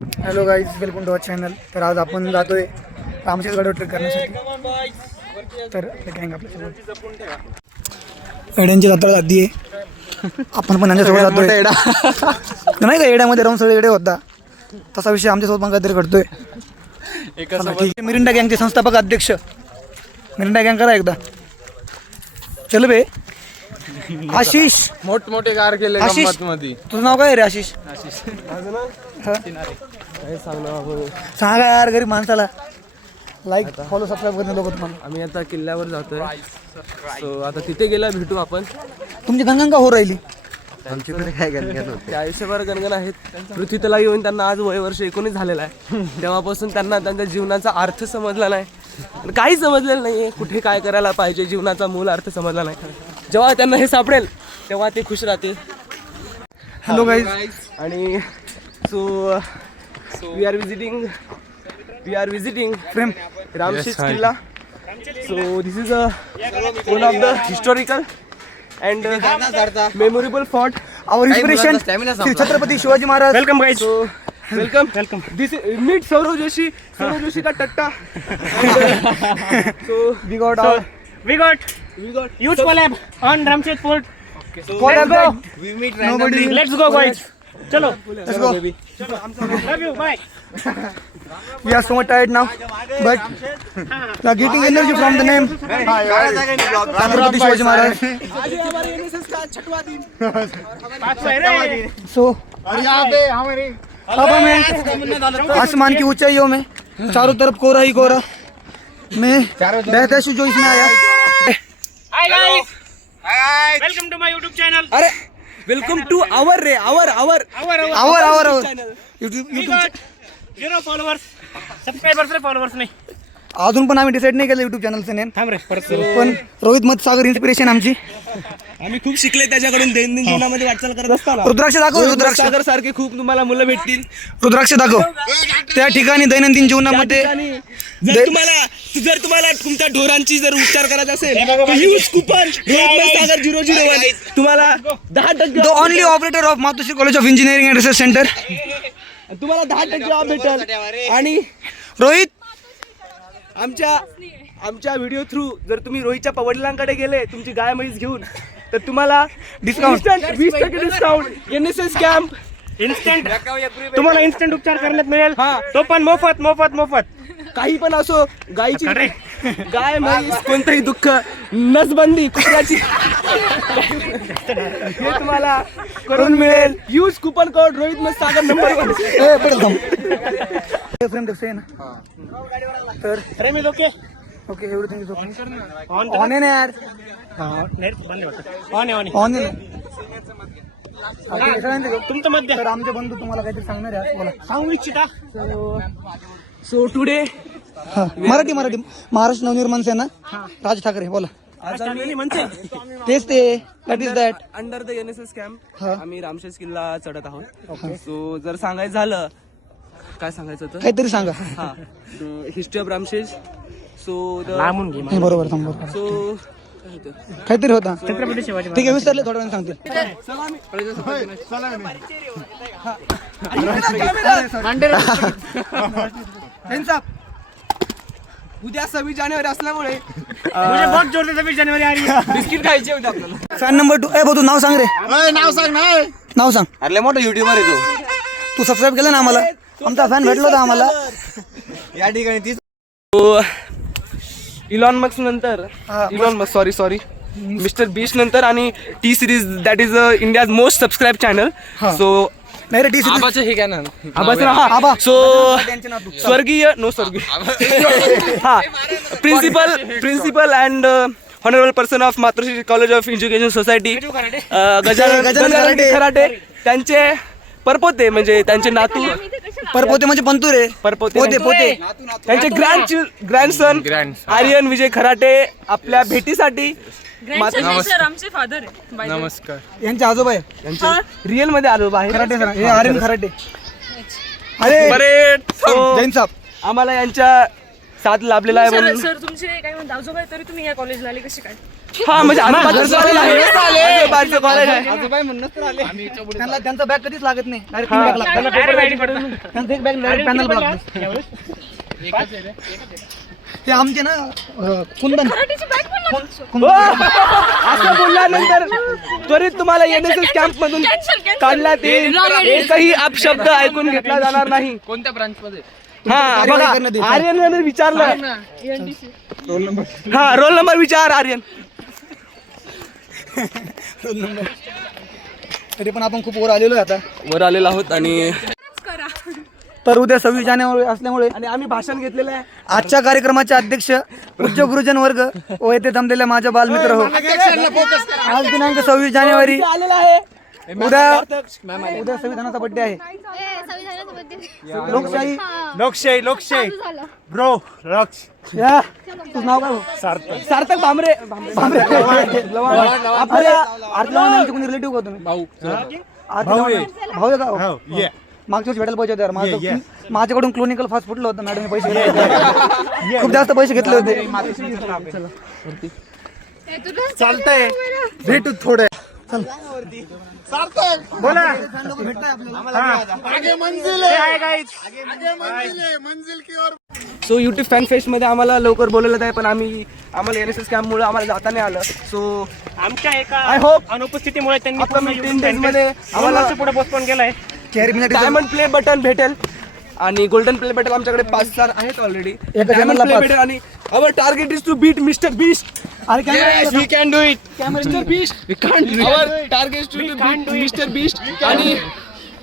Hello guys, welcome to our channel. तर आज आपण जातोय रामशेषगड ट्रेक करण्यासाठी. तर गँग आपल्यासोबत एड्यांची जत्रा जाती आहे. आपण पण यांच्यासोबत जातोय. नाही का एड्यामध्ये राहून सगळे एडे होता तसा विषय आमच्यासोबत पण काहीतरी घडतोय. ठीक आहे. मिरिंडा गँगचे संस्थापक अध्यक्ष मिरिंडा गँग करा एकदा. चल बे आशिष, मोठमोठे कार केले आशिष तुझं नाव काय रे? आशिष सांगा यार गरीब माणसाला. लाईक फॉलो सबस्क्राईब करणे लोक तुम्हाला. आम्ही आता किल्ल्यावर जातोय. सो आता तिथे गेला भेटू आपण. तुमची गंगन का हो राहिली? आमच्याकडे काय गणगण होते, आयुष्यभर गणगण आहेत. पृथ्वीतला येऊन त्यांना आज वर्ष 19 झालेला आहे. तेव्हापासून त्यांना त्यांच्या जीवनाचा अर्थ समजला नाही, काही समजलेलं नाही. कुठे काय करायला पाहिजे, जीवनाचा मूल अर्थ समजला नाही. जेव्हा त्यांना हे सापडेल तेव्हा ते खुश राहतील. Hello guys. आणि so we are visiting frame Ramshej किल्ला. So this is one of the historical and memorable fort. our inspiration Shri Chhatrapati Shivaji Maharaj. Welcome guys. So welcome. This is meet Saurav Joshi. Saurav Joshi का टट्टा. So we got huge collab on Ramshesh Fort. collab go. we meet Nobody. Let's go guys. Chalo. Let's go. Love you. Bye. We are so much tired now, but we are getting energy from the name Chhatrapati Shivaji Maharaj. आज ये हमारे NSS का 6वां दिन. So अब हमें आसमान की ऊंचाइयों में चारों तरफ कोहरा ही कोहरा मैं बहता जो इसमें आया. Hi guys. Welcome to my YouTube channel. अरे वेलकम टू आवर रे our We got 0 followers. Subscribers रे followers नाही. अजून पण आम्ही डिसाईड नाही केलं युट्यूब चॅनलचं नेम. थांब रे परत. पण रोहित मधसागर इन्स्पिरेशन आमची. आम्ही खूप शिकले त्याच्याकडून. दैनंदिन जीवनामध्ये वाटचाल करत असताना रुद्राक्ष दाखव. रुद्राक्ष सागर सारखे खूप तुम्हाला मुलं भेटतील. रुद्राक्ष दाखव. त्या ठिकाणी दैनंदिन जीवनामध्ये जर तुम्हाला तुमच्या ढोरांची जर उपचार करायचा असेल, यूज कुपन सागर 001 तुम्हाला 10% the only operator of Matoshri college of engineering and research centre. तुम्हाला 10% ऑफ भेटेल. आणि रोहित आमच्या व्हिडिओ थ्रू जर तुम्ही रोहितच्या वडिलांकडे गेले तुमची गाय म्हैस घेऊन, तर तुम्हाला discount 20% discount. NSS camp instant तुम्हाला इन्स्टंट उपचार करण्यात मिळेल. हा. तो पण मोफत. काही पण असो, गायची गाय म्हैस कोणतंही दुःख, नसबंदी कुत्र्याची हे तुम्हाला करून मिळेल. Use coupon code Rohit Mastagar number 1. Frame देखते ना. तर अरे मी okay okay everything is okay. On on आहे ना यार. नेट बंद होतं. ऑन आहे. ऑन आहे ना. तुमचं मत द्या. तर आमचे बंधू तुम्हाला काहीतरी सांगणार आहे. बोला. सांगू इच्छिता. सो टुडे मराठी महाराष्ट्र नवनिर्माण सेना राज ठाकरे. बोला. आज आम्ही म्हणते तेच ते that is that. Under the NSS camp हा. आम्ही रामशेष किल्ला चढत आहोत. सो जर सांगायचं झालं, काय सांगायचं होतं? काहीतरी सांगा. हा, हिस्ट्री ऑफ रामशेष. सो लांबून घे. नाही बरोबर थांब. सो काहीतरी होता. छत्रपती शिवाजी ठीक आहे विसरले थोड्या वेळाने सांगतील. उद्या 26 जानेवारी असल्यामुळे मुझे बहुत जोर से 26 जनवरी आ रही है. बिस्किट खायचे होते आपल्याला. Fan number 2. ए भाऊ तू नाव सांग रे. नाव सांग. अरे मोठा युट्यूबर आहे तो. तू सबस्क्राईब केलं ना आम्हाला. आमचा फॅन भेटला होता आम्हाला या ठिकाणी इलॉन मस्क नंतर सॉरी मिस्टर बीस्ट नंतर आणि T Series that is India's most subscribe channel. So नाही रे टी सी. आबा. सो स्वर्गीय हा principal and honourable person of Matoshri college of Education Society Gajanan Kharate. त्यांचे परपोते म्हणजे त्यांचे नातू. परपोते म्हणजे पंतू रे. पोते त्यांचे ग्रँडसन आर्यन विजय खराटे आपल्या भेटीसाठी आमचे फादर आहे. नमस्कार. यांचे आजोबा आहे. त्यांचे रिअल मध्ये आलो बाहेर. खराटे सर. हे आर्यन खराटे. अरे जैन जैन साहेब. आम्हाला यांच्या साथ लाभलेला आहे म्हणून. सर तुमचे काय म्हणतात आजोबा आहे तरी तुम्ही या कॉलेजला आले कसे काय? हा म्हणजे आजोबाचं कॉलेज आहे. आजोबाचं कॉलेज आहे. त्यांना त्यांचा बॅग कधीच लागत नाही डायरेक्ट बॅग लागतात त्यांचं एक बॅग डायरेक्ट पॅनल लागतं ते आमचे ना कुंदन असं बोलल्यानंतर त्वरित तुम्हाला एनएसएस कॅम्प मधून काढण्यात येईल. एकही अपशब्द ऐकून घेतला जाणार नाही. कोणत्या ब्रांच मध्ये? हा बघा आर्यन विचारलं. हा रोल नंबर विचार आर्यन. तरी पण आपण खूप वर आलेलो आहे आता. वर आलेलो आहोत आणि तर उद्या 26 जानेवारी असल्यामुळे आणि आम्ही भाषण घेतलेलं आहे. आजच्या कार्यक्रमाचे अध्यक्ष पूज्य गुरुजन वर्ग व येथे जमलेल्या माझ्या बालमित्र हो आज दिनांक 26 जानेवारी आलेला आहे. उद्या संविधानाचा बड्डे आहे. लोकशाही ब्रो लक्ष या तुझं नाव काय हो? सार्थक भामरे. आपल्या आरतीला यांचे कोणी रिलेटिव्ह का तुम्ही भाऊ आहे का हो? मागच्या वर्षी भेटायला पाहिजे होते यार. माझ्याकडून क्लिनिकल फास्ट फुटलं होतं मॅडम पैसे घेतले होते. खूप जास्त पैसे घेतले होते. चालतंय भेटू थोडे बोला. सो युट्यूब फॅन फेस्ट मध्ये आम्हाला लवकर बोलवलं आहे पण आम्हाला एनएसएस कॅम्प मुळे आम्हाला जाता नाही आलं. सो आमच्या एका आय होप अनुपस्थितीमुळे त्यांनी अपकमिंग 10 days मध्ये आम्हाला पुढे पोस्टपोन केलाय. डायमंड प्ले बटन भेटेल आणि गोल्डन प्ले बटन आमच्याकडे 5 स्टार आहेत ऑलरेडी. डायमंड channel ला प्ले 5. भेटेल आणि our target is to beat Mister Beast. आणि we can do it. Mister Beast we can do it. Our target is to beat Mister Beast. आणि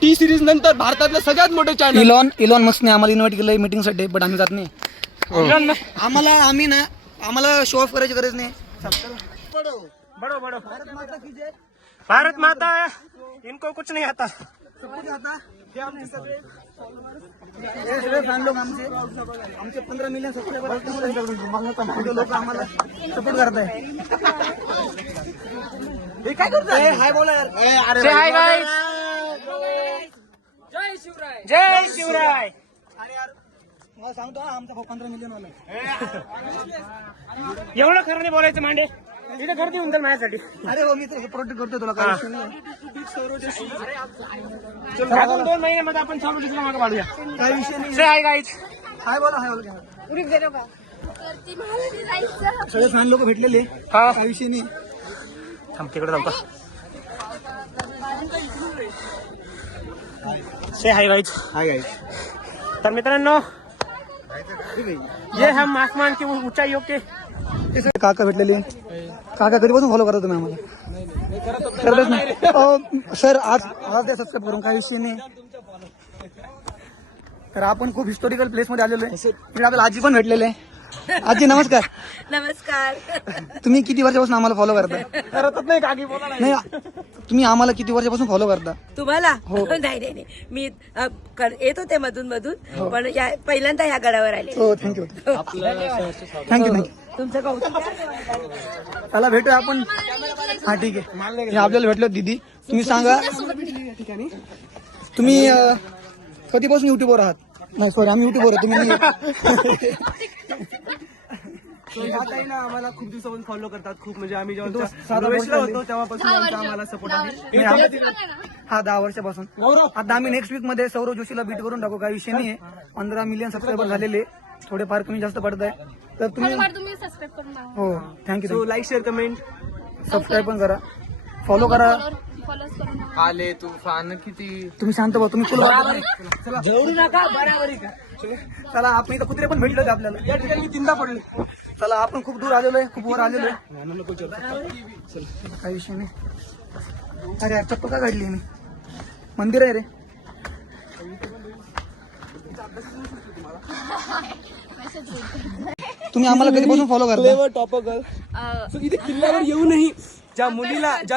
T Series नंतर भारतातलं सगळ्यात मोठं चॅनल इलॉन मस्कने आम्हाला इन्व्हाइट केलंय मीटिंग साठी बट आम्ही जात नाही. आम्हाला शो ऑफ करायची गरज नाही. बड़ो भारत माता इनको कुछ नहीं आता. आमचे 15 मिलियन सबस्क्रायबर लोक आम्हाला सपोर्ट करताय. काय करताय? हाय बोला यार. Say hi guys. जय शिवराय. मला सांगतो हा, आमचा भाऊ 15 मिलियन वाला. एवढं खरं नाही बोलायचं मांडे. इथे गर्दी होऊन जाईल माझ्यासाठी. अरे हो मी तर प्रोटेक्ट करतो तुला काय विषय नाही. अजून 2 महिन्यामध्ये आपण चालू दिसला मागे पाडूया. काय विषय नाही. Say hi guys. हाय बोला सगळे फॅन लोक भेटलेले. हा काय विषय नाही. थांब तिकडे जाऊ का. Say hi guys. Hi guys. तर मित्रांनो ये हम आसमान की ऊंचाइयों के काका भेटलेले. काका कधीपासून फॉलो करता तुम्ही आम्हाला? करतच नाही. सर आज द्या सबस्क्राईब करून काही विषय नाही. तर आपण खूप हिस्टॉरिकल प्लेस मध्ये आलेलो आहे. इकडे आपल्याला आजी पण भेटलेले आहे. आजी नमस्कार. नमस्कार. तुम्ही किती वर्षापासून आम्हाला फॉलो करता? करतच नाही काकी बोला नाही तुम्ही आम्हाला किती वर्षापासून फॉलो करता? तुम्हाला नाही मी येत होते मधून पण पहिल्यांदा ह्या गडावर आले. हो थँक्यू थँक्यू. तुमचं कौतुक. चला भेटूया आपण. हा ठीक आहे. हे आपल्याला भेटलो दीदी. तुम्ही सांगा तुम्ही कधीपासून युट्यूबवर आहात? नाही सॉरी आम्ही युट्यूबवर आहे. तुम्ही ना आम्हाला खूप दिवसापासून फॉलो करतात. खूप म्हणजे आम्ही जेव्हा प्रवेशला होतो तेव्हापासून आम्हाला सपोर्ट आहे. हा 10 वर्षापासून. आता आम्ही नेक्स्ट वीक मध्ये सौरव जोशीला बीट करून टाकू. काही विषय नाही. 15 मिलियन सबस्क्रायबर झालेले. थोडेफार कमी जास्त पडत आहे तर तुम्ही हो thank you. So like share comment subscribe पण करा. फॉलो करा. आले तू फान किती तुम्ही शांत व्हा. तुम्ही फुल चला आपण इथं कुत्रे पण भेटले होते आपल्याला. या ठिकाणी मी 3दा पडले. चला आपण खूप दूर आलेलो आहे. खूप वर आलेलो आहे. काही विषय नाही. अरे यार चप्पल का काढली मी? मंदिर आहे रे. तुम्ही आम्हाला कधीपासून फॉलो करता? Flavour topper girl. सो इथे किल्ल्यावर येऊनही ज्या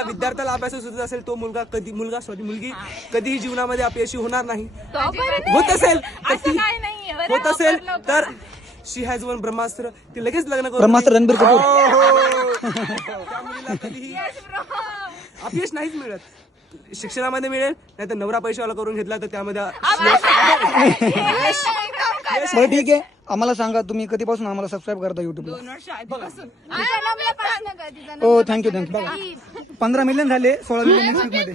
विद्यार्थ्याला अभ्यास सुचत असेल तो मुलगी कधीही जीवनामध्ये अपयशी होणार नाही. होत असेल तर शी हॅज वन ब्रह्मास्त्र. ती लगेच लग्न करून ब्रह्मास्त्र रणबीर कपूर. त्या मुलीला कधीही अपयश नाहीच मिळत. शिक्षणामध्ये मिळेल नाहीतर नवरा पैशावाला करून घेतला तर त्यामध्ये बरं ठीक आहे. आम्हाला सांगा तुम्ही कधीपासून आम्हाला सबस्क्राईब करता युट्यूबला? 2 वर्ष आधीपासून. हो थँक्यू 15 मिलियन झाले 16 मिलियन नेक्स्ट वीक मध्ये.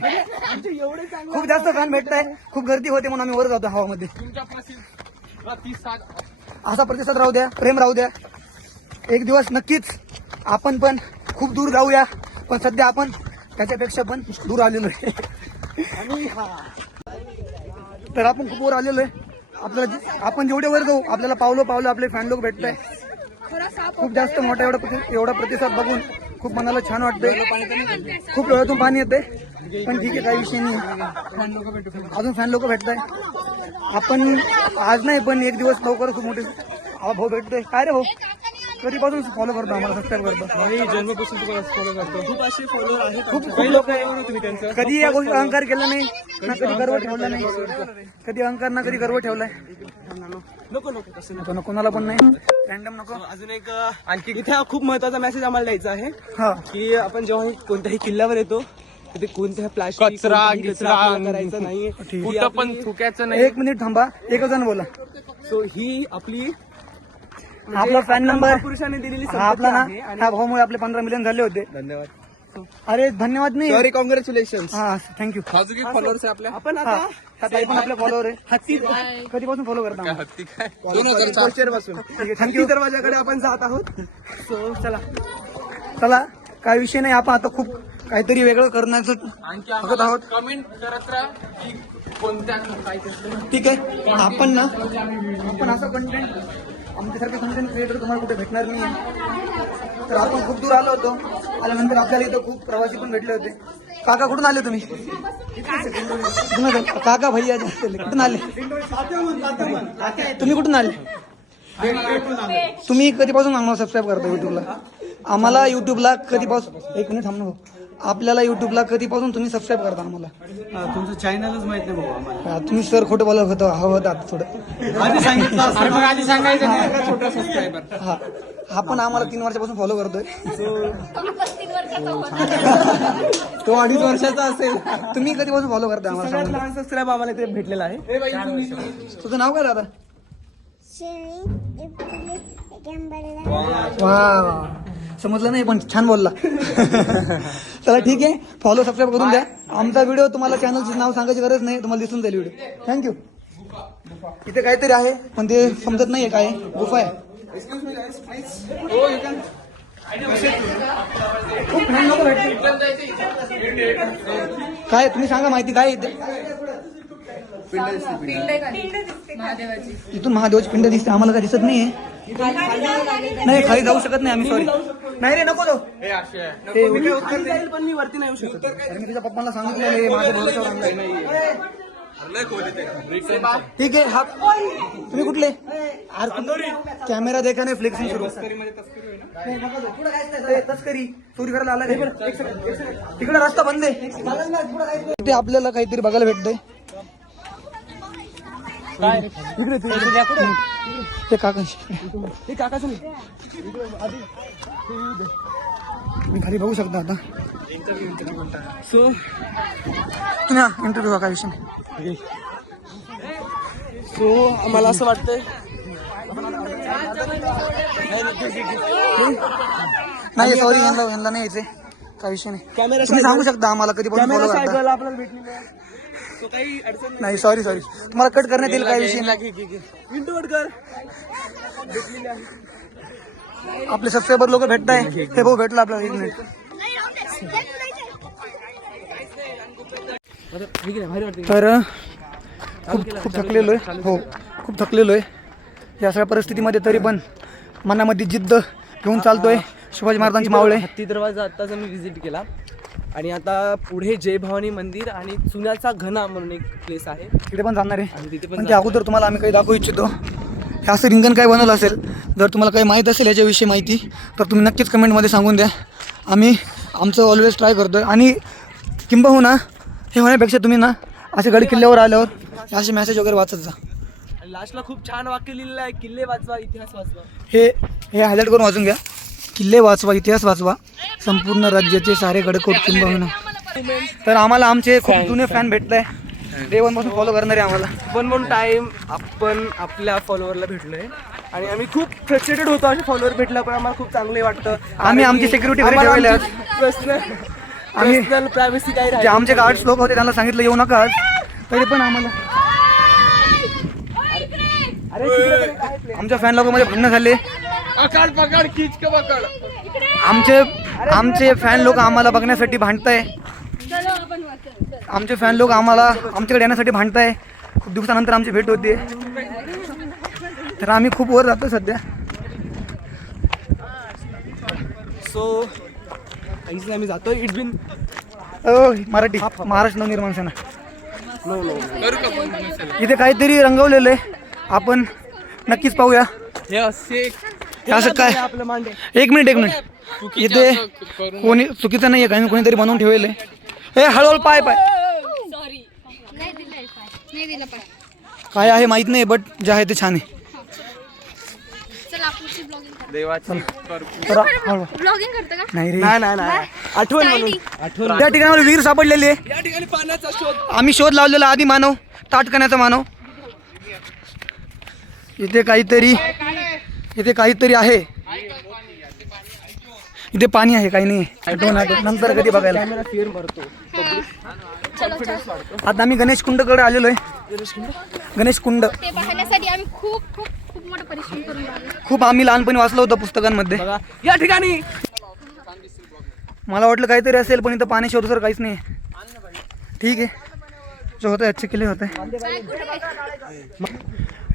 खूप जास्त फॅन भेटताय, खूप गर्दी होते म्हणून आम्ही वर जातो हवामध्ये. असा प्रतिसाद राहू द्या, प्रेम राहू द्या. एक दिवस नक्कीच आपण पण खूप दूर जाऊया, पण सध्या आपण त्याच्यापेक्षा पण दूर आलेलो आहे. तर आपण खूप वर आलेलो आहे. आपल्याला आपण जेवढे वर जाऊ आपल्याला पावलं आपले फॅन लोक भेटताय. खूप जास्त मोठा एवढा प्रतिसाद बघून खूप मनाला छान वाटतंय. खूप डोळ्यातून पाणी येते, पण ठीक आहे, काही विषय नाही. अजून फॅन लोक भेटताय. आपण आज नाही पण एक दिवस लवकर खूप मोठे भाऊ भेटतोय. काय रे भाऊ, कधीपासून फॉलो करतो आम्हाला, सबस्क्राईब करतो? जन्मपासून तुम्हाला फॉलो करतो. खूप असे फॉलोअर आहेत. खूप लोक आहे. कधी या गोष्टी अहंकार केला नाही ना, कधी गर्व ठेवला नाही. कधी अहंकार ना कधी गर्व ठेवलाय. नको कोणाला पण नाही, रॅन्डम नको. अजून एक आणखी इथे हा खूप महत्वाचा मेसेज आम्हाला द्यायचा आहे हा, की आपण जेव्हा कोणत्याही किल्ल्यावर येतो तिथे कोणत्याही प्लास्टिक कचरा करायचा नाहीये, कुठं पण थुकायचं नाही. 1 मिनिट थांबा, एकच जण बोला. सो ही आपली आपला फॅन नंबर पुरुषांनी दिलेली हा आपला ना, संपत्ती आहे. ह्या भाऊमुळे आपले 15 मिलियन झाले होते. धन्यवाद. अरे धन्यवाद नाही, सॉरी, कॉंग्रॅच्युलेशन. हा थँक्यू. फॉलोअर्स आपल्या आपण हा, आता ह्या ताई पण आपले फॉलोअर आहे. कधीपासून फॉलो करता? पासून थँक्यू. दरवाजाकडे आपण जात आहोत. सो चला. चला, काय विषय नाही. आपण आता खूप काहीतरी वेगळं करण्याचं बघत आहोत. कमेंट करत राहा की कोणत्या काय ठीक आहे. आपण असं कंटेंट, आमच्यासारखे कंटेंट क्रिएटर तुम्हाला कुठे भेटणार नाही. तर आपण खूप दूर आलो होतो. आल्यानंतर आपल्याला इथं खूप प्रवासी पण भेटले होते. काका कुठून आले तुम्ही? कुठून आले? काका भैया कुठून आले? तुम्ही कुठून आले? तुम्ही कधीपासून आम्हाला सबस्क्राईब करता युट्यूबला? आम्हाला युट्यूबला कधीपासून, 1 मिनिट थांब ना भाऊ. आपल्याला युट्यूबला कधीपासून तुम्ही सबस्क्राईब करता आम्हाला? तुमचं चॅनलच माहित नाही भाऊ आम्हाला. हा, तुम्ही सर खोटं बोलत होतं, हवं आता थोडं. आधी सांगितलं आधी सांगायचं नाही. छोटा सबस्क्रायबर. हा, हा पण आम्हाला 3 वर्षापासून फॉलो करतोय. तो 2.5 वर्षाचा असेल. तुम्ही कधीपासून फॉलो करताय आम्हाला? सगळ्यात सांगा. लहान सबस्क्राईब आम्हाला इथे भेटलेला आहे. तुझं नाव काय दादा? वा, समजलं नाही पण छान बोलला. चला ठीक आहे, फॉलो सबस्क्राईब करून द्या. आमचा व्हिडिओ तुम्हाला चॅनलचं नाव सांगायची गरज नाही, तुम्हाला दिसून जाईल व्हिडिओ. थँक्यू. इथे काहीतरी आहे पण ते समजत नाहीये काय आहे. गुफा आहे. खूप छान लोक भेटतील. काय तुम्ही सांगा माहिती काय इथे? इथून महादेवाची पिंड दिसते, आम्हाला काय दिसत नाहीये. नाही, खाली जाऊ शकत नाही आम्ही, सॉरी. नाही रे, नको जाऊ. खाली जाईल पण मी वरती नाही येऊ शकत. कारण मी तुझ्या पप्पांना सांगितलं माझ्या भरोशावर आणलंय. ठीक आहे. हा, तुम्ही कुठले? कॅमेरा देखा नाही, फ्लेक्सिंग सुरू. तस्करी चोरी करायला आला रे. तिकडे रस्ता बंद आहे. ते आपल्याला काहीतरी बघायला भेटतंय. इकडे ते काकांशी, हे काकाचं मी खाली बघू शकता आता. सो तुम्ही इंटरव्ह्यू काय विषय नाही. सो आम्हाला असं वाटतंय नाही, सॉरी, यांना नाही यायचे, काय विषय नाही. कॅमेरा तुम्ही सांगू शकता आम्हाला कधीपासून कॅमेरा फॉलो करता? साईडला आपल्याला भेटलेला आहे. So काही अडचण नाही, सॉरी तुम्हाला कट करण्यात येईल, काय विषय नाही. इंटरव्ह्यू कर. भेटलेली आहे. आपले सबस्क्रायबर लोक भेटताय. ते भाऊ भेटलं आपल्याला. 1 मिनिट. तर खूप थकलेलो आहे. हो, खूप थकलेलो आहे या सगळ्या परिस्थितीमध्ये. तरी पण मनामध्ये जिद्द घेऊन चालतोय. शिवाजी महाराजांची मावळे. हत्ती दरवाजा आत्ताच मी व्हिजिट केला आणि आता पुढे जय भवानी मंदिर आणि चुन्याचा घना म्हणून एक प्लेस आहे, तिथे पण जाणार आहे. आणि तिथे पण पण त्या अगोदर तुम्हाला आम्ही काही दाखवू इच्छितो. हे असं रिंगण काय बनवलं असेल, जर तुम्हाला काही माहीत असेल याच्याविषयी माहिती, तर तुम्ही नक्कीच कमेंटमध्ये सांगून द्या. आम्ही आमचं ऑलवेज ट्राय करतो आहे. आणि किंबहुना हे होण्यापेक्षा तुम्ही ना असे गड किल्ल्यावर आल्यावर असे मेसेज वगैरे वाचत जा. लास्टला खूप छान वाक्य लिहिलेलं आहे, किल्ले वाचवा, इतिहास वाचवा. हे हायलाईट करून वाचून घ्या. किल्ले वाचवा, इतिहास वाचवा, संपूर्ण राज्याचे सारे गडकोट किंबहुना. तर आम्हाला आमचे खूप जुने फॅन भेटत आहे. डे 1 पासून फॉलो करणारे आम्हाला. वन टाइम आपण आपल्या फॉलोअरला भेटलोय. आणि आम्ही खूप फ्रस्ट्रेटेड होतो असे फॉलोअर भेटला, पण आम्हाला खूप चांगले वाटतं. आम्ही आमची security घरी ठेवलेली आहे. पर्सनल प्रायव्हसी काय जे राहिली आमचे गार्ड्स लोक होते त्यांना सांगितलं येऊ नका आज, तरी पण आम्हाला आमच्या फॅन लोकांमध्ये भांडणं झाले. आमचे फॅन लोक आम्हाला बघण्यासाठी भांडताय. आमचे फॅन लोक आम्हाला आमच्याकडे येण्यासाठी भांडताय. खूप दिवसानंतर आमची भेट होती, तर आम्ही खूप वर जातो सध्या. सो आम्ही जातोय. इट्स बिन मराठी महाराष्ट्र नवनिर्माण सेना. इथे काहीतरी रंगवलेलं आहे, आपण नक्कीच पाहूया. हे असे असं काय? आपलं मांडे. एक मिनिट इथे कोणी चुकीचं नाही आहे, काही कोणीतरी बनवून ठेवलेलं आहे. हे हळूहळू पाय काय आहे माहित नाही, बट जे आहे ते छान आहे. ब्लॉगिंग करतं का? नाही रे, नाही आठवण म्हणून आठवण. त्या ठिकाणी वीर सापडलेली आहे. या ठिकाणी पाण्याचा शोध. आम्ही शोध लावलेला आधी मानव, ताटकण्याचा मानव. इथे काहीतरी आहे. इथे पाणी आहे, काही नाही. नंतर कधी बघायला. कॅमेरा फिर भरतो. आता आम्ही गणेश कुंडकडे आलेलो आहे. गणेश कुंड ते पाहण्यासाठी आम्ही खूप खूप खूप मोठा परिश्रम करून आलो. खूप आम्ही लहानपणी वाचलो होतं पुस्तकांमध्ये. बघा या ठिकाणी मला वाटलं काहीतरी असेल, पण इथं पाण्याशिवाय दुसरं काहीच नाही. ठीक आहे, जो होतं याचे केले होते.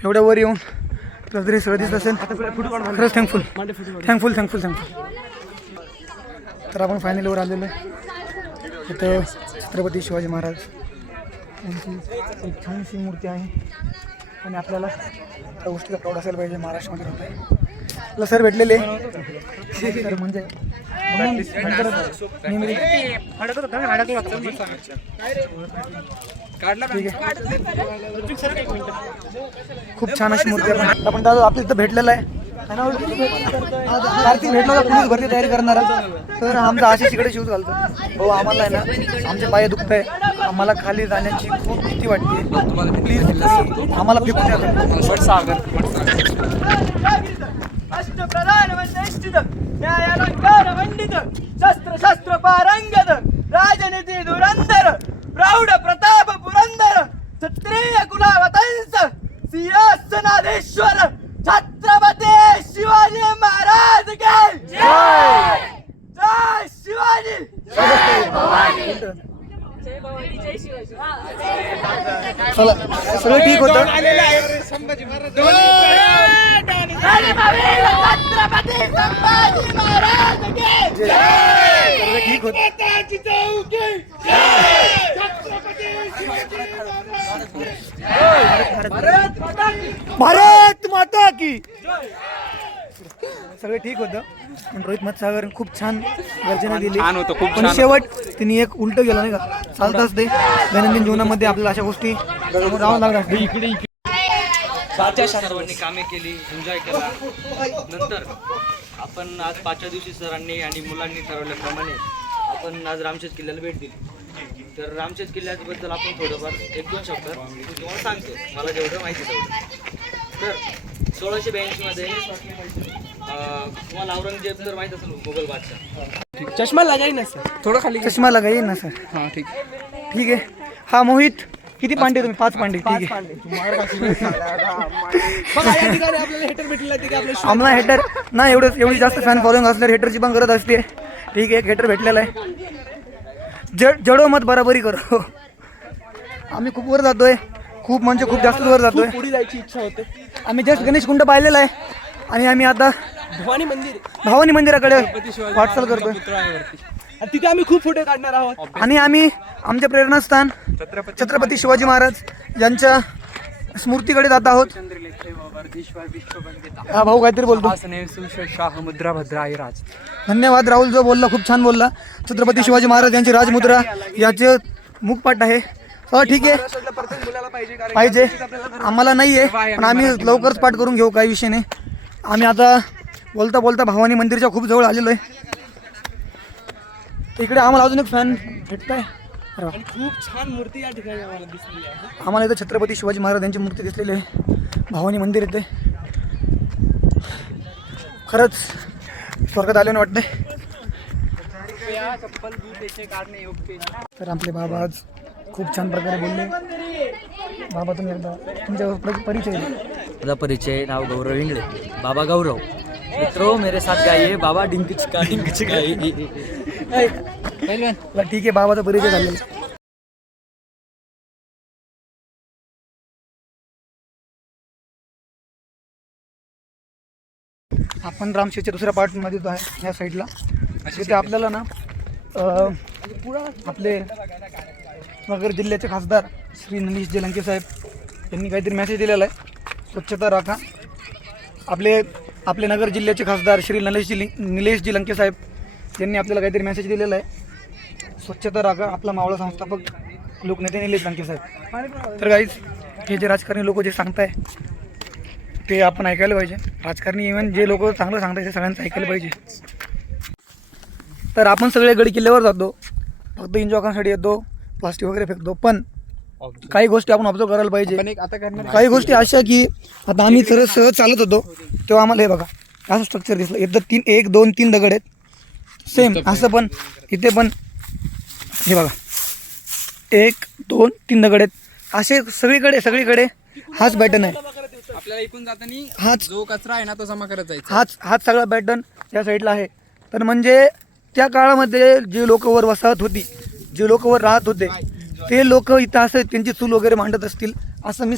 एवढ्या वर येऊन तुला तरी सगळं दिसत असेल, खरंच थँकफुल. तर आपण फायनली वर आलेलो आहे. इथं छत्रपती शिवाजी महाराज यांची एक छानशी मूर्ती आहे, आणि आपल्याला त्या गोष्टीचा प्राऊड असायला पाहिजे. महाराष्ट्रामध्ये होत आहे. आपला सर भेटलेले सर म्हणजे खूप छान अशी मूर्ती आहे. आपण दादा आपल्या इथं भेटलेला आहे. कार्तिक भेटला होता, पोलीस भरती तयारी करणार, तर आमचा आशिष इकडे शूज घालतो. हो, आम्हाला आहे ना, आमचे पाय दुखत आहे, आम्हाला खाली जाण्याची खूप भीती वाटते. प्लीज आम्हाला फेकून द्या. राष्ट्रप्रधान वंदित न्यायालंकार मंडित शस्त्र शस्त्र पारंगत राजनीती धुरंधर प्रौढ प्रताप पुरंदर क्षत्रिय कुलावतंस सिंहासनाधीश्वर छत्रपती शिवाजी महाराज की जय. जय शिवाजी. चला, सगळं ठीक होतं. छत्रपती संभाजी महाराज की सगळं ठीक होतं. भारत माता की. सगळं ठीक होतं, पण रोहित मत्सागर खूप छान गर्जना दिली. पण शेवट तिने एक उलट गेलं नाही का, चालताच ते दैनंदिन जीवनामध्ये आपल्याला अशा गोष्टी समोर जावं लागणार. सर्वांनी कामे केली, एन्जॉय केला. नंतर आपण आज 5व्या दिवशी सरांनी आणि मुलांनी ठरवल्याप्रमाणे आपण आज रामशेज किल्ल्याला भेट दिली. तर रामशेज किल्ल्याबद्दल आपण थोडंफार 1-2 शब्द तुम्हाला सांगतो, मला जेवढं माहिती तेवढं. तर 1682 मध्ये तुम्हाला औरंगजेब जर माहित असेल, मुघल बादशाह. चष्मा लगाई ना सर, थोडं खाली चष्मा लगाई ना सर. हां ठीक ठीक आहे. हा मोहित, किती पांडे तुम्ही? 5 पांडे. ठीक आहे. बघा या ठिकाणी आपल्याला हेटर भेटलेला आहे. आपल्या आम्हाला हेटर नाही, एवढी जास्त फॅन फॉलोइंग असल्यावर हेटरची पण गरज असते. ठीक आहे, एक हेटर भेटलेला आहे. जडो मत बराबरी करो. आम्ही खूप वर जातोय, खूप म्हणजे खूप जास्त वर जातोय. पुढे जायची इच्छा होते. आम्ही जस्ट गणेश कुंड पाहिलेला आहे, आणि आम्ही आता भवानी मंदिराकडे वाटचाल करतोय. तिथे आम्ही खूप फोटो काढणार आहोत. आणि आम्ही आमचे प्रेरणास्थान छत्रपती शिवाजी महाराज यांच्या स्मृतीकडे जात आहोत. हा भाऊ काहीतरी बोलतो. धन्यवाद राहुल, जो बोलला खूप छान बोलला. छत्रपती शिवाजी महाराज यांची राजमुद्रा याचे मुखपाट आहे. हो ठीक आहे, पाहिजे आम्हाला नाही आहे, पण आम्ही लवकरच पाठ करून घेऊ, काही विषय नाही. आम्ही आता बोलता बोलता भवानी मंदिरच्या खूप जवळ आलेलो आहे. इकडे आम्हाला अजून एक फॅन भेटताय. खूप छान मूर्ती या ठिकाणी आम्हाला दिसलेली आहे. आम्हाला इथं छत्रपती शिवाजी महाराज यांची मूर्ती दिसलेली आहे. भवानी मंदिर येते. खरंच स्वर्गात आल्याने वाटतंय. तर आपले बाबा आज खूप छान प्रकारे बोलले. बाबा तुम्ही एकदा तुमच्या परिचय द्या. माझा परिचय, नाव गौरव इंगळे, बाबा गौरव. मित्रो मेरे साथ गाइए बाबा डिंक चिका ठीक आहे, बाबाचा परिचय झालेला. आपण रामशेच्या दुसऱ्या पार्टमध्ये जो आहे ह्या साईडला तिथे आपल्याला ना आपले नगर जिल्ह्याचे खासदार श्री निलेश लंके साहेब यांनी काहीतरी मेसेज दिलेला आहे, स्वच्छता राखा. आपले नगर जिल्ह्याचे खासदार श्री निलेशजी लंके साहेब यांनी आपल्याला काहीतरी मेसेज दिलेला आहे, स्वच्छता राखा. आपला मावळा संस्थापक लोकनेते निलेश लंके साहेब. तर गाईज हे जे राजकारणी लोक जे सांगताय ते आपण ऐकायला पाहिजे. राजकारणी इव्हन जे लोक चांगलं सांगतात ते सगळ्यांचं ऐकायला पाहिजे. तर आपण सगळे गड किल्ल्यावर जातो, फक्त एन्जॉय करण्यासाठी येतो, प्लास्टिक वगैरे फेकतो. पण काही गोष्टी आपण ऑब्झर्व करायला पाहिजे. काही गोष्टी अशा की आता आम्ही सहज चालत होतो तेव्हा आम्हाला हे बघा असं स्ट्रक्चर दिसलं. एकदा 1 2 3 दगड आहेत सेम असं, पण इथे पण हे बघा 1 2 3 दगड आहेत असे सगळीकडे हाच पॅटर्न आहे. आपल्याला इकून जाताना हाच जो कचरा आहे ना तो जमा करत जायचा. हाच सगळा पॅटर्न त्या साईडला आहे. तर म्हणजे त्या काळामध्ये जे लोक वर वसाहत होती, जे लोक वर राहत होते ते लोक इथं असं त्यांची चूल वगैरे मांडत असतील असं मी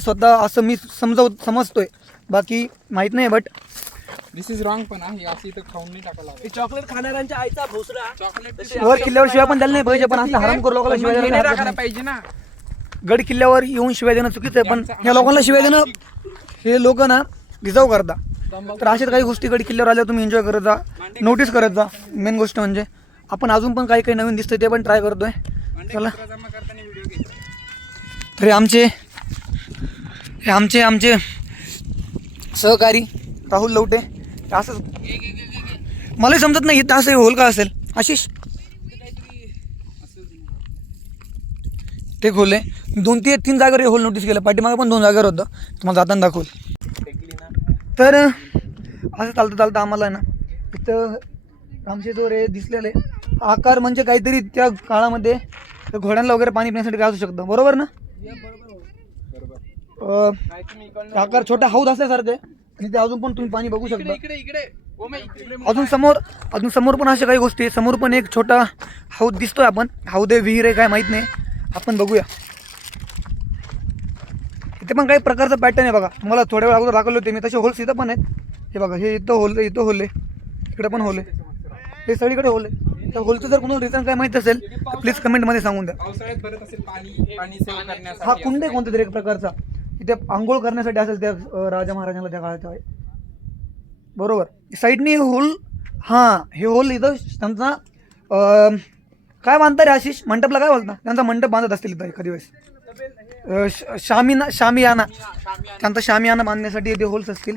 समजतोय. बाकी माहीत नाही, बट दिस इज रॉंग. पण आहे असं इथं खाऊन नाही टाकायला हवं. चॉकलेट खाणाऱ्यांच्या आईचा भोसडा. वर किल्ल्यावर शिवाय पण द्यायला नाही पाहिजे, पण असं हराम करू लोकांना शिवाय द्यायला टाकायला नाही. पाहिजे ना. गड किल्ल्यावर येऊन शिवाय देणं चुकीचं आहे, पण या लोकांना शिवाय देणं हे लोक ना रिझर्व करता. तर अशाच काही गोष्टी गड किल्ल्यावर आल्या तुम्ही एन्जॉय करत जा, नोटीस करत जा. मेन गोष्ट म्हणजे आपण अजून पण काही नवीन दिसतंय ते पण ट्राय करतोय. चला, जमा करताना व्हिडिओ घ्यायचा. तरी आमचे सहकारी राहुल लवटे असं मलाही समजत नाही इथं असं होल का असेल. आशिष ते खोल आहे 2-3 जागेवर होल नोटीस केलं, पाठीमागे पण 2 जागेवर होतं, तुम्हाला जाताना दाखवल. तर असं चालतं आम्हाला ना इथं रामशेजवर हे दिसलेले आकार म्हणजे काहीतरी त्या काळामध्ये घोड्यांना वगैरे पाणी पिण्यासाठी काय असू शकतं, बरोबर ना. आकार छोटा हौद असल्यासारखं आहे आणि ते अजून पण तुम्ही पाणी बघू शकता. अजून समोर पण अशा काही गोष्टी. समोर पण एक छोटा हौद दिसतोय, आपण हौदे विहीर आहे काय माहित नाही, आपण बघूया. इथे पण काही प्रकारचं पॅटर्न आहे बघा, मला थोड्या वेळ अगोदर दाखवले होते मी, तसे होल्स इथं पण आहेत. हे बघा, हे इथं होल आहे, इकडे पण होल आहे, हे सगळीकडे होल आहे. त्या होलचं जर कोणाला रिझन काय माहित असेल तर प्लीज कमेंटमध्ये सांगून द्या. पावसाळ्यात भरत असेल पाणी सेव करण्यासाठी. हा कुंड आहे कोणत्या तरी एक प्रकारचा, इथे आंघोळ करण्यासाठी असेल त्या राजा महाराजांना त्या काळाचा आहे, बरोबर. साईडनी होल, हां हे होल इथं त्यांचा काय बांधता रे आशिष, मंडपला काय बोलता, त्यांचा मंडप बांधत असतील इथं एखादी वेळेस. शामियाना त्यांचा शामियाना बांधण्यासाठी ते होल्स असतील.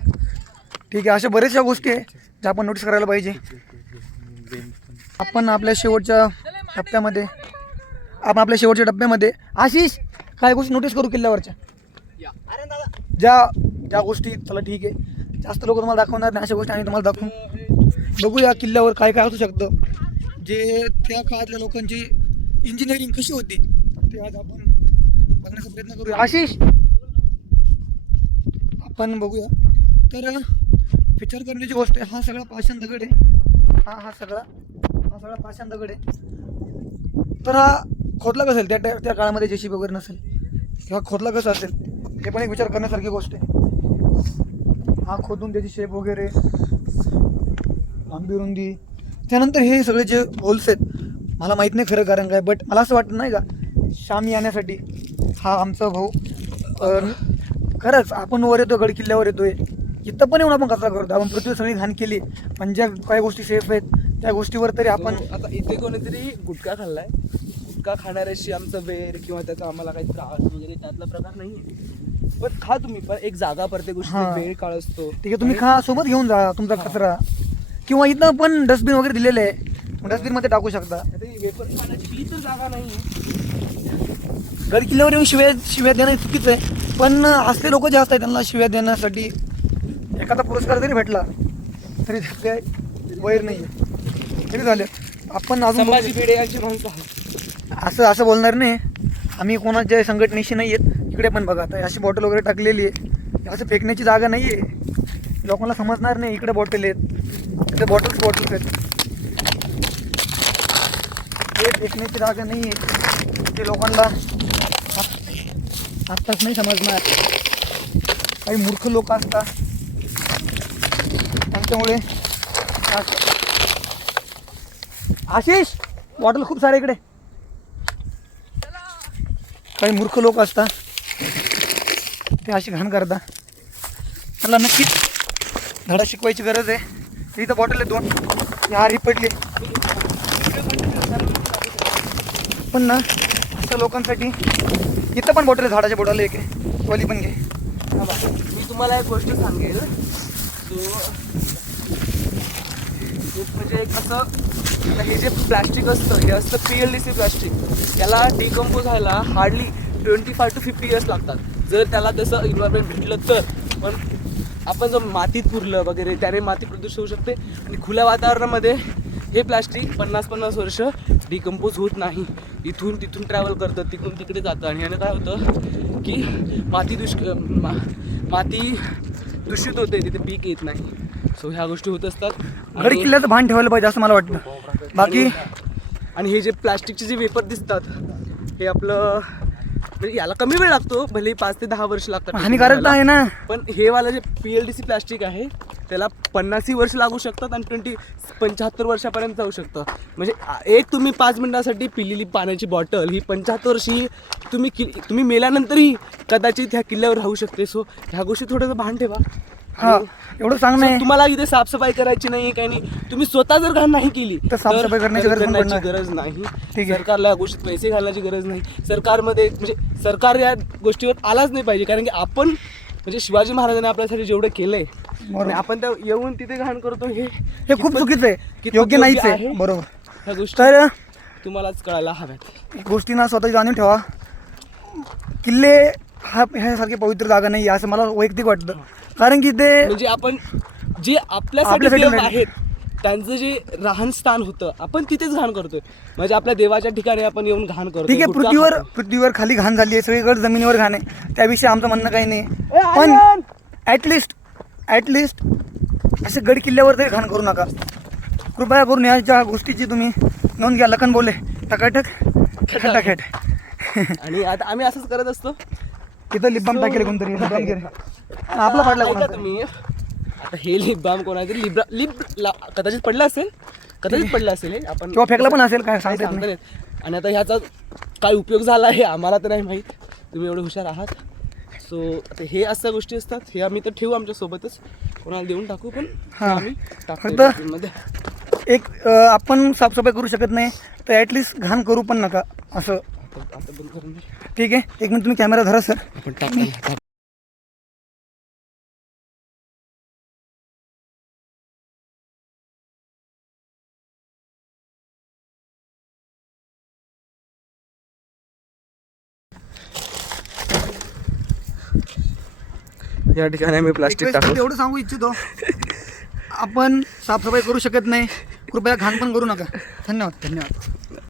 ठीक आहे, अशा बऱ्याचशा गोष्टी आहे ज्या आपण नोटीस करायला पाहिजे. आपण आपल्या शेवटच्या टप्प्यामध्ये आशिष काय गोष्टी नोटीस करू किल्ल्यावरच्या, ज्या गोष्टी. चला ठीक आहे, जास्त लोक तुम्हाला दाखवणार नाही, अशा गोष्टी आम्ही तुम्हाला दाखवू. बघूया किल्ल्यावर काय काय असू शकतं, जे त्या काळातल्या लोकांची इंजिनिअरिंग कशी होती ते आज आपण बघण्याचा प्रयत्न करूया. आशिष आपण बघूया. तर विचार करण्याची गोष्ट आहे, हा सगळा पाषाण दगड आहे, हा सगळा पाषाण दगड आहे. तर हा खोदला कसेल त्या काळामध्ये जेसीबी वगैरे नसेल, किंवा खोदला कसं असेल हे पण एक विचार करण्यासारखी गोष्ट आहे. हा खोदून त्याची शेप वगैरे, लांबी रुंदी, त्यानंतर हे सगळे जे होल्स आहेत मला माहीत नाही खरं कारण काय, बट मला असं वाटतं नाही का शामी येण्यासाठी हा आमचा भाऊ. खरंच आपण वर येतो, गड किल्ल्यावर येतोय, इथं पण येऊन आपण कचरा करतो, आपण पृथ्वी सगळी घाण केली, पण ज्या काही गोष्टी सेफ आहेत त्या गोष्टीवर तरी आपण. आता इथे कोणीतरी गुटखा खाल्लाय, गुटखा खाणाऱ्याशी आमचं वेर किंवा त्याचा आम्हाला काही त्रास वगैरे त्यातला प्रकार नाही. पण खा तुम्ही, पण एक जागा प्रत्येक गोष्टी वेळ काळ असतो. ठीक आहे, तुम्ही खा, सोबत घेऊन जा तुमचा कचरा, किंवा इथं पण डस्टबिन वगैरे दिलेले आहे, डस्टबिनमध्ये टाकू शकता. वेपर खाण्याची ही तर जागा नाही. गड किल्ल्यावर येऊन शिव्या देणं चुकीचं आहे, पण असले लोक जे असतात त्यांना शिव्या देण्यासाठी एखादा पुरस्कार जरी भेटला तरी काय वैर नाही आहे तरी झालं. आपण अजून संभाजी भिडे यांची माणसं आहेत. असं बोलणार नाही. आम्ही कोणाच्या संघटनेशी नाही आहेत. इकडे पण बघा आता अशी बॉटल वगैरे टाकलेली आहे. असं फेकण्याची जागा नाही आहे. लोकांना समजणार नाही इकडे बॉटल आहेत, इकडे बॉटल्स आहेत. हे फेकण्याची जागा नाही आहे. ते लोकांना आत्ताच नाही समजणार. काही मूर्ख लोक असतात त्यांच्यामुळे. आशिष बॉटल खूप सारे इकडे. काही मूर्ख लोक असतात ते अशी घाण करतात. त्याला नक्कीच धडा शिकवायची गरज आहे. इथं बॉटल आहे 2, ही हारी पडली. पण ना अशा लोकांसाठी इथं पण बॉटल आहे, झाडाच्या बॉटल एक आहे, वाली पण घे. मी तुम्हाला एक गोष्ट सांगेल. म्हणजे एक असं आता हे जे प्लॅस्टिक असतं हे असतं PLDC प्लॅस्टिक. त्याला डिकम्पोज व्हायला हार्डली 25 to 50 years लागतात जर त्याला तसं इन्व्हायरमेंट भेटलं तर. पण आपण जर मातीत पुरलं वगैरे त्याने माती प्रदूषित होऊ शकते. आणि खुल्या वातावरणामध्ये हे प्लॅस्टिक 50-50 वर्ष डिकम्पोज होत नाही. इथून तिथून ट्रॅव्हल करतं, तिकडून तिकडे जातं. आणि यानं काय होतं की माती दूषित होते, तिथे पीक येत नाही. सो ह्या गोष्टी होत असतात. गड किल्ल्याचं भान ठेवायला पाहिजे असं मला वाटतं. बाकी आणि हे जे प्लॅस्टिकचे जे वेपर दिसतात हे आपलं म्हणजे याला कमी वेळ लागतो, भले 5 ते 10 वर्ष लागतात. हानिकारक तर आहे ना. पण हे वाला जे PLDC प्लॅस्टिक आहे त्याला 50 वर्ष लागू शकतात आणि 75 वर्षापर्यंत जाऊ शकतं. म्हणजे एक तुम्ही 5 मिनिटासाठी पिलेली पाण्याची बॉटल ही 75 वर्षी तुम्ही मेल्यानंतरही कदाचित ह्या किल्ल्यावर राहू शकते. सो ह्या गोष्टी थोडंसं भान ठेवा. हा एवढं सांगणं आहे. तुम्हाला इथे साफसफाई करायची नाही काही नाही. तुम्ही स्वतः जर घाण नाही केली तर साफसफाई करण्याची गरज नाही. ठीक आहे. सरकारला या गोष्टीत पैसे घालण्याची गरज नाही. सरकारमध्ये म्हणजे सरकार या गोष्टीवर आलाच नाही पाहिजे. कारण की आपण म्हणजे शिवाजी महाराजांनी आपल्यासाठी जेवढं केलंय आणि आपण त्या येऊन तिथे घाण करतो हे खूप चुकीचं आहे, योग्य नाहीच आहे. बरोबर. ह्या गोष्टी तर तुम्हालाच कळायला हव्यात. गोष्टींना स्वतःची जाणीव ठेवा. किल्ले ह्यासारखी पवित्र जागा नाही असं मला वैयक्तिक वाटतं. कारण की ते म्हणजे आपण जे आपल्यासाठी देव आहेत त्यांचं जे राहण स्थान होतं आपण तिथेच घाण करतोय. म्हणजे आपल्या देवाच्या ठिकाणी आपण येऊन घाण करतो. ठीक आहे, पृथ्वीवर खाली घाण झाली आहे, सगळीकडे जमिनीवर घाण आहे, त्याविषयी आमचं म्हणणं काही नाही. पण ॲटलिस्ट असे गड किल्ल्यावर तरी घाण करू नका. कृपया करून या ज्या गोष्टीची तुम्ही नोंद घ्या. लखन बोले टकाटक खटाखट. आणि आता आम्ही असंच करत असतो. तिथं लिपबाम टाकेल कोणतरी, लिपबाम केलं आपला पाडला ऐका कोणाचा. तुम्ही आता हे लिप बाम कोणाचे कदाचित पडलं असेल हे आपण किंवा फेकला पण असेल, काय काही सांगता येत सांगता नाही. नाही. आणि आता ह्याचा काय उपयोग झाला हे आम्हाला तर नाही माहीत. तुम्ही एवढे हुशार आहात. सो आता हे अशा गोष्टी असतात. हे आम्ही तर ठेवू आमच्या सोबतच, कोणाला देऊन टाकू. पण हां. आम्ही फक्त टाकतो. एक आपण साफसफाई करू शकत नाही तर ॲटलिस्ट घाण करू पण नका असं. आता बंद करून दे. ठीक आहे, एक मिनिट तुम्ही कॅमेरा धरा सर. आपण टाकतो. या ठिकाणी आम्ही प्लास्टिक Request टाकतो. एवढं सांगू इच्छितो, आपण साफसफाई करू शकत नाही, कृपया घाण पण करू नका. धन्यवाद.